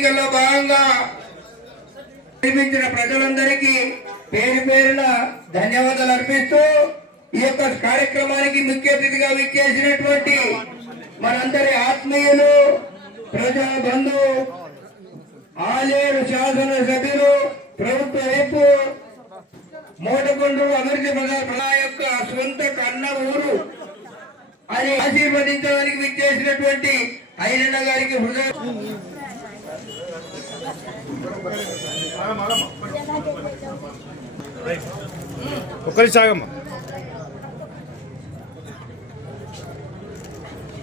ఎన్నికల్లో భాగంగా నిర్మించిన ప్రజలందరికీ పేరు పేరున ధన్యవాదాలు అర్పిస్తూ ఈ యొక్క కార్యక్రమానికి ముఖ్య అతిథిగా విచ్చేసినటువంటి మనందరి ఆత్మీయులు ప్రజా బంధు ఆలేరు శాసన సభ్యులు ప్రభుత్వ వైపు మోటకొండూరు అభివృద్ధి ప్రజా యొక్క సొంత కన్న ఊరు అని ఆశీర్వదించడానికి విచ్చేసినటువంటి ఐలన్న గారికి హృదయ ఒక్కరి సాగమ్మ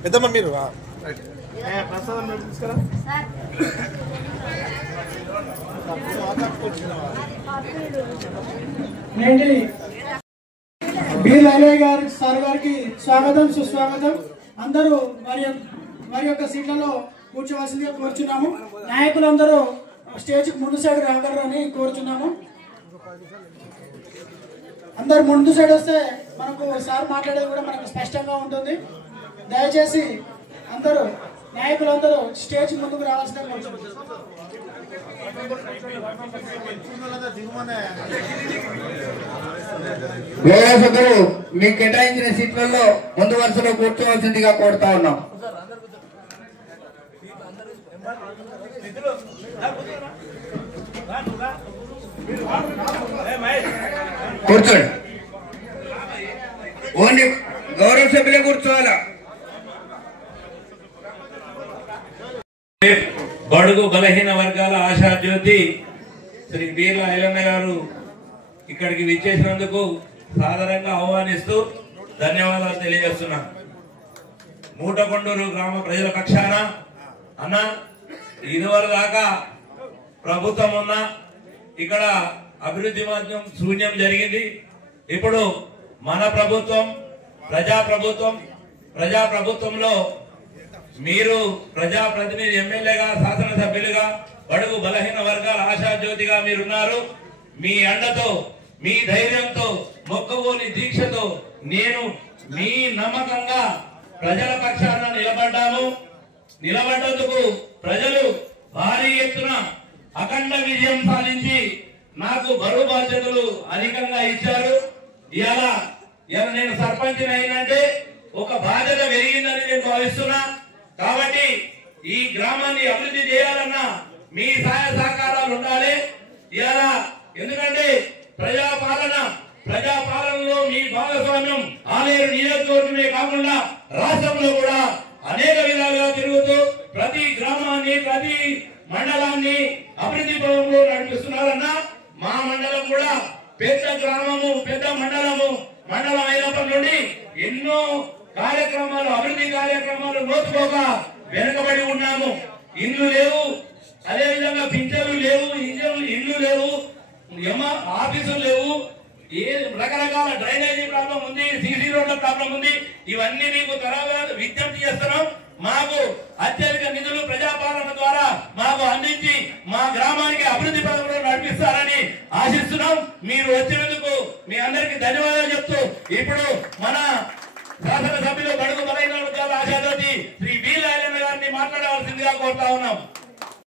పెద్దమ్మ మీరు ప్రసాదం తీసుకురా బి లైలయ్య గారి సార్ గారికి స్వాగతం సుస్వాగతం. అందరూ వారి యొక్క సీట్లలో కూర్చోవలసిందిగా కోరుచున్నాము. నాయకులందరూ స్టేజ్కి ముందు సైడ్ రాగలరని కోరుచున్నాము. అందరు ముందు సైడ్ వస్తే మనకు సార్ మాట్లాడేది కూడా మనకు స్పష్టంగా ఉంటుంది. దయచేసి అందరూ నాయకులందరూ స్టేజ్ ముందుకు రావాల్సిందిగా కోరుచున్నాము. గౌరవ సభ్యులు మీకు కేటాయించిన సీట్లలో ముందు వరుసలో కూర్చోవలసిందిగా కోరుతా ఉన్నాం. కూర్చోండి. ఓన్లీ గౌరవ సభ్యులే కూర్చోవాలా. బడుగు బలహీన వర్గాల ఆశా జ్యోతి శ్రీ బీర్ల ఐలన్న గారు ఇక్కడికి విచ్చేసినందుకు సాదరంగా ఆహ్వానిస్తూ ధన్యవాదాలు తెలియజేస్తున్నా. మూటకొండూరు గ్రామ ప్రజల పక్షాన అన్న ఇదివరకు దాకా ప్రభుత్వం ఉన్నా ఇక్కడ అభివృద్ధి మాత్రం శూన్యం జరిగింది. ఇప్పుడు మన ప్రభుత్వం ప్రజాప్రభుత్వంలో మీరు ప్రజాప్రతినిధి ఎమ్మెల్యేగా శాసనసభ్యులుగా బడుగు బలహీన వర్గాల ఆశాజ్యోతిగా మీరున్నారు. మీ అండతో మీ ధైర్యంతో మొక్కవోని దీక్షతో నేను మీ నమ్మకంగా ప్రజల పక్షాన నిలబడ్డందుకు ప్రజలు భారీ ఎత్తున అఖండ విజయం సాధించి నాకు బరువు బాధ్యతలు అధికంగా ఇచ్చారు. ఇలా నేను సర్పంచ్ అయినంటే ఒక బాధ్యత పెరిగిందని నేను భావిస్తున్నా. కాబట్టి ఈ గ్రామాన్ని అభివృద్ధి చేయాలన్నా మీ సహాయ సహకారాలు ఉండాలి. ఇలా ఎందుకంటే ప్రజాపాలనలో మీ భాగస్వామ్యం ఆలేరు నియోజకవర్గమే కాకుండా రాష్ట్రంలో కూడా అనేక విధాలుగా తిరుగుతూ ప్రతి గ్రామాన్ని ప్రతి మండలాన్ని అభివృద్ధి పదంలో నడిపిస్తున్నారన్నా. మా మండలం కూడా పెద్ద గ్రామము పెద్ద మండలం అయినప్పటి నుండి ఎన్నో కార్యక్రమాలు అభివృద్ధి కార్యక్రమాలు నోచుకోక వెనుకబడి ఉన్నాము. ఇండ్లు లేవు, అదేవిధంగా పింఛన్లు లేవు, ఇండ్లు లేవు, ఆఫీసులు లేవు, రకరకాల డ్రైనేజీ ప్రాబ్లం ఉంది, సీసీ రోడ్ల ప్రాబ్లం ఉంది. ఇవన్నీ మీకు తర్వాత విజ్ఞప్తి చేస్తున్నాం. మాకు అత్యధిక నిధులు ప్రజాపాలన ద్వారా మాకు అందించి మా గ్రామానికి అభివృద్ధి పథకంలో నడిపిస్తారని ఆశిస్తున్నాం. మీరు వచ్చినందుకు మీ అందరికి ధన్యవాదాలు చెప్తూ ఇప్పుడు